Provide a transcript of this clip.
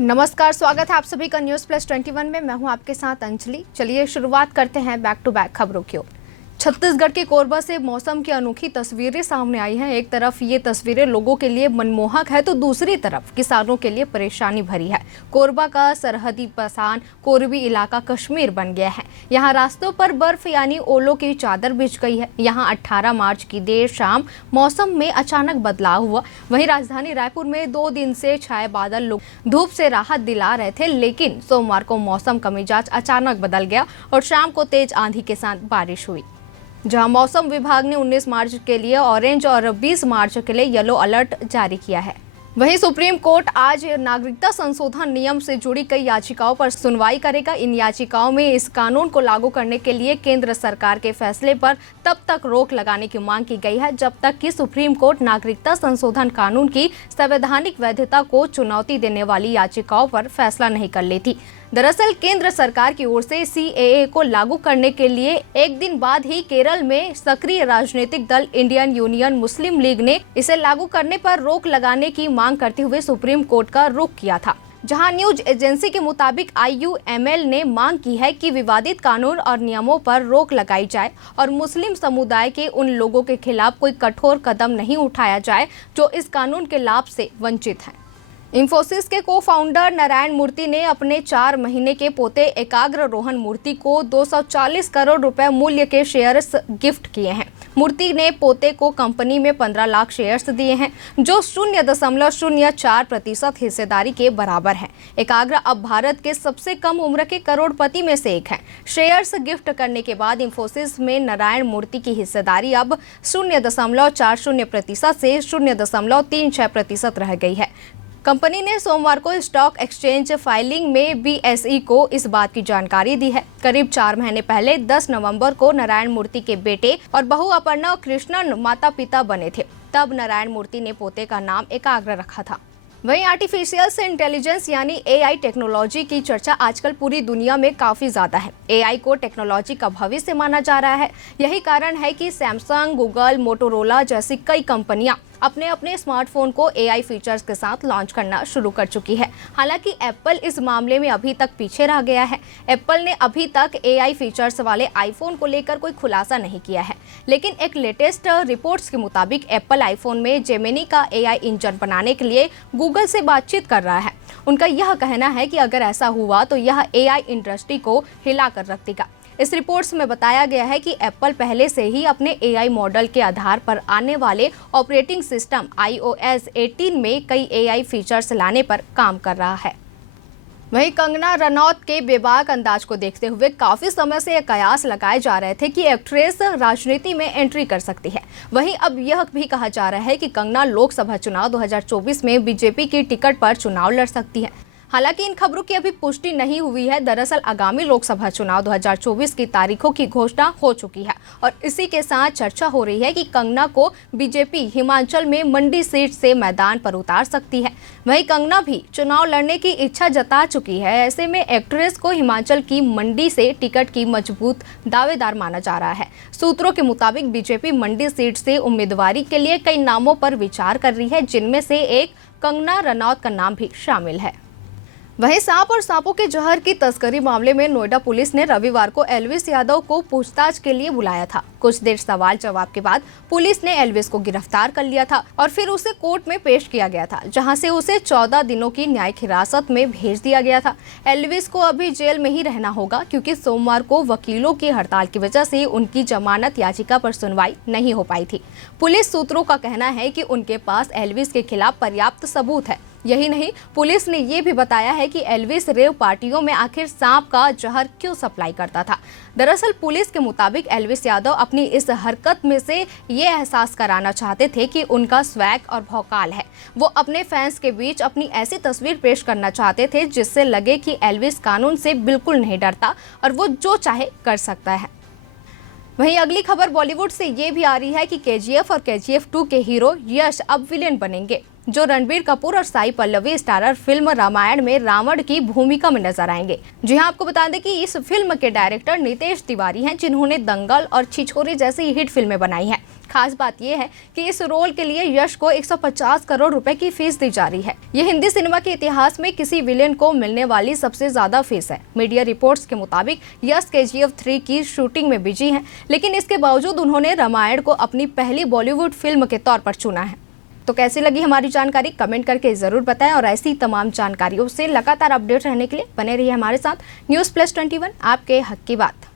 नमस्कार, स्वागत है आप सभी का न्यूज़ प्लस 21 में। मैं हूं आपके साथ अंजलि। चलिए शुरुआत करते हैं बैक टू बैक खबरों की ओर। छत्तीसगढ़ के कोरबा से मौसम की अनोखी तस्वीरें सामने आई हैं। एक तरफ ये तस्वीरें लोगों के लिए मनमोहक है तो दूसरी तरफ किसानों के लिए परेशानी भरी है। कोरबा का सरहदी पसान कोरबी इलाका कश्मीर बन गया है। यहाँ रास्तों पर बर्फ यानी ओलों की चादर बिछ गई है। यहाँ 18 मार्च की देर शाम मौसम में अचानक बदलाव हुआ। वहीं राजधानी रायपुर में 2 दिन से छाए बादल लोग धूप से राहत दिला रहे थे, लेकिन सोमवार को मौसम का मिजाज अचानक बदल गया और शाम को तेज आंधी के साथ बारिश हुई। जहां मौसम विभाग ने 19 मार्च के लिए ऑरेंज और 20 मार्च के लिए येलो अलर्ट जारी किया है। वहीं सुप्रीम कोर्ट आज नागरिकता संशोधन नियम से जुड़ी कई याचिकाओं पर सुनवाई करेगा। इन याचिकाओं में इस कानून को लागू करने के लिए केंद्र सरकार के फैसले पर तब तक रोक लगाने की मांग की गई है जब तक कि सुप्रीम कोर्ट नागरिकता संशोधन कानून की संवैधानिक वैधता को चुनौती देने वाली याचिकाओं पर फैसला नहीं कर लेती। दरअसल केंद्र सरकार की ओर से सीएए को लागू करने के लिए एक दिन बाद ही केरल में सक्रिय राजनीतिक दल इंडियन यूनियन मुस्लिम लीग ने इसे लागू करने पर रोक लगाने की मांग करते हुए सुप्रीम कोर्ट का रुख किया था। जहां न्यूज एजेंसी के मुताबिक IUML ने मांग की है कि विवादित कानून और नियमों पर रोक लगाई जाए और मुस्लिम समुदाय के उन लोगों के खिलाफ कोई कठोर कदम नहीं उठाया जाए जो इस कानून के लाभ से वंचित हैं। इंफोसिस के को-फाउंडर नारायण मूर्ति ने अपने 4 महीने के पोते एकाग्र रोहन मूर्ति को 240 करोड़ रुपए मूल्य के शेयर्स गिफ्ट किए हैं। मूर्ति ने पोते को कंपनी में 15 लाख शेयर्स दिए हैं, जो 0.04% हिस्सेदारी के बराबर है। एकाग्र अब भारत के सबसे कम उम्र के करोड़पति में से एक है। शेयर्स गिफ्ट करने के बाद इंफोसिस में नारायण मूर्ति की हिस्सेदारी अब 0.40% से 0.36% रह गई है। कंपनी ने सोमवार को स्टॉक एक्सचेंज फाइलिंग में BSE को इस बात की जानकारी दी है। करीब 4 महीने पहले 10 नवंबर को नारायण मूर्ति के बेटे और बहू अपर्णा और कृष्णन माता पिता बने थे। तब नारायण मूर्ति ने पोते का नाम एकाग्र रखा था। वहीं आर्टिफिशियल इंटेलिजेंस यानी AI टेक्नोलॉजी की चर्चा आजकल पूरी दुनिया में काफी ज्यादा है। AI को टेक्नोलॉजी का भविष्य माना जा रहा है। यही कारण है कि सैमसंग, गूगल, मोटोरोला जैसी कई कंपनियां अपने अपने स्मार्टफोन को AI फीचर्स के साथ लॉन्च करना शुरू कर चुकी है। हालांकि एप्पल इस मामले में अभी तक पीछे रह गया है। एप्पल ने अभी तक AI फीचर्स वाले आईफोन को लेकर कोई खुलासा नहीं किया है, लेकिन एक लेटेस्ट रिपोर्ट्स के मुताबिक एप्पल आईफोन में जेमिनी का AI इंजन बनाने के लिए गूगल से बातचीत कर रहा है। उनका यह कहना है कि अगर ऐसा हुआ तो यह AI इंडस्ट्री को हिला कर रख देगा। इस रिपोर्ट्स में बताया गया है कि एप्पल पहले से ही अपने AI मॉडल के आधार पर आने वाले ऑपरेटिंग सिस्टम iOS 18 में कई AI फीचर्स लाने पर काम कर रहा है। वहीं कंगना रनौत के बेबाक अंदाज को देखते हुए काफी समय से कयास लगाए जा रहे थे कि एक्ट्रेस राजनीति में एंट्री कर सकती है। वहीं अब यह भी कहा जा रहा है कि कंगना लोकसभा चुनाव 2024 में बीजेपी की टिकट पर चुनाव लड़ सकती है। हालांकि इन खबरों की अभी पुष्टि नहीं हुई है। दरअसल आगामी लोकसभा चुनाव 2024 की तारीखों की घोषणा हो चुकी है और इसी के साथ चर्चा हो रही है कि कंगना को बीजेपी हिमाचल में मंडी सीट से मैदान पर उतार सकती है। वहीं कंगना भी चुनाव लड़ने की इच्छा जता चुकी है। ऐसे में एक्ट्रेस को हिमाचल की मंडी से टिकट की मजबूत दावेदार माना जा रहा है। सूत्रों के मुताबिक बीजेपी मंडी सीट से उम्मीदवारी के लिए कई नामों पर विचार कर रही है, जिनमें से एक कंगना रनौत का नाम भी शामिल है। वहीं सांप और सांपों के जहर की तस्करी मामले में नोएडा पुलिस ने रविवार को एल्विस यादव को पूछताछ के लिए बुलाया था। कुछ देर सवाल जवाब के बाद पुलिस ने एल्विस को गिरफ्तार कर लिया था और फिर उसे कोर्ट में पेश किया गया था, जहां से उसे 14 दिनों की न्यायिक हिरासत में भेज दिया गया था। एल्विस को अभी जेल में ही रहना होगा, क्योंकि सोमवार को वकीलों की हड़ताल की वजह से उनकी जमानत याचिका पर सुनवाई नहीं हो पाई थी। पुलिस सूत्रों का कहना है कि उनके पास एल्विस के खिलाफ पर्याप्त सबूत है। यही नहीं, पुलिस ने ये भी बताया है कि एल्विस रेव पार्टियों में आखिर सांप का जहर क्यों सप्लाई करता था। दरअसल पुलिस के मुताबिक एल्विस यादव अपनी इस हरकत में से ये एहसास कराना चाहते थे कि उनका स्वैग और भौकाल है। वो अपने फैंस के बीच अपनी ऐसी तस्वीर पेश करना चाहते थे जिससे लगे कि एल्विस कानून से बिल्कुल नहीं डरता और वो जो चाहे कर सकता है। वहीं अगली खबर बॉलीवुड से ये भी आ रही है कि KGF और KGF 2 के हीरो यश अब विलेन बनेंगे, जो रणबीर कपूर और साई पल्लवी स्टारर फिल्म रामायण में रावण की भूमिका में नजर आएंगे। जी हां, आपको बता दें कि इस फिल्म के डायरेक्टर नितेश तिवारी हैं, जिन्होंने दंगल और छिछोरे जैसी हिट फिल्में बनाई हैं। खास बात यह है कि इस रोल के लिए यश को 150 करोड़ रुपए की फीस दी जा रही है। यह हिंदी सिनेमा के इतिहास में किसी विलेन को मिलने वाली सबसे ज्यादा फीस है। मीडिया रिपोर्ट्स के मुताबिक यश KGF 3 की शूटिंग में बिजी हैं, लेकिन इसके बावजूद उन्होंने रामायण को अपनी पहली बॉलीवुड फिल्म के तौर पर चुना है। तो कैसी लगी हमारी जानकारी कमेंट करके जरूर बताएं और ऐसी तमाम जानकारियों से लगातार अपडेट रहने के लिए बने रहिए हमारे साथ। न्यूज़ प्लस 21 आपके हक की बात।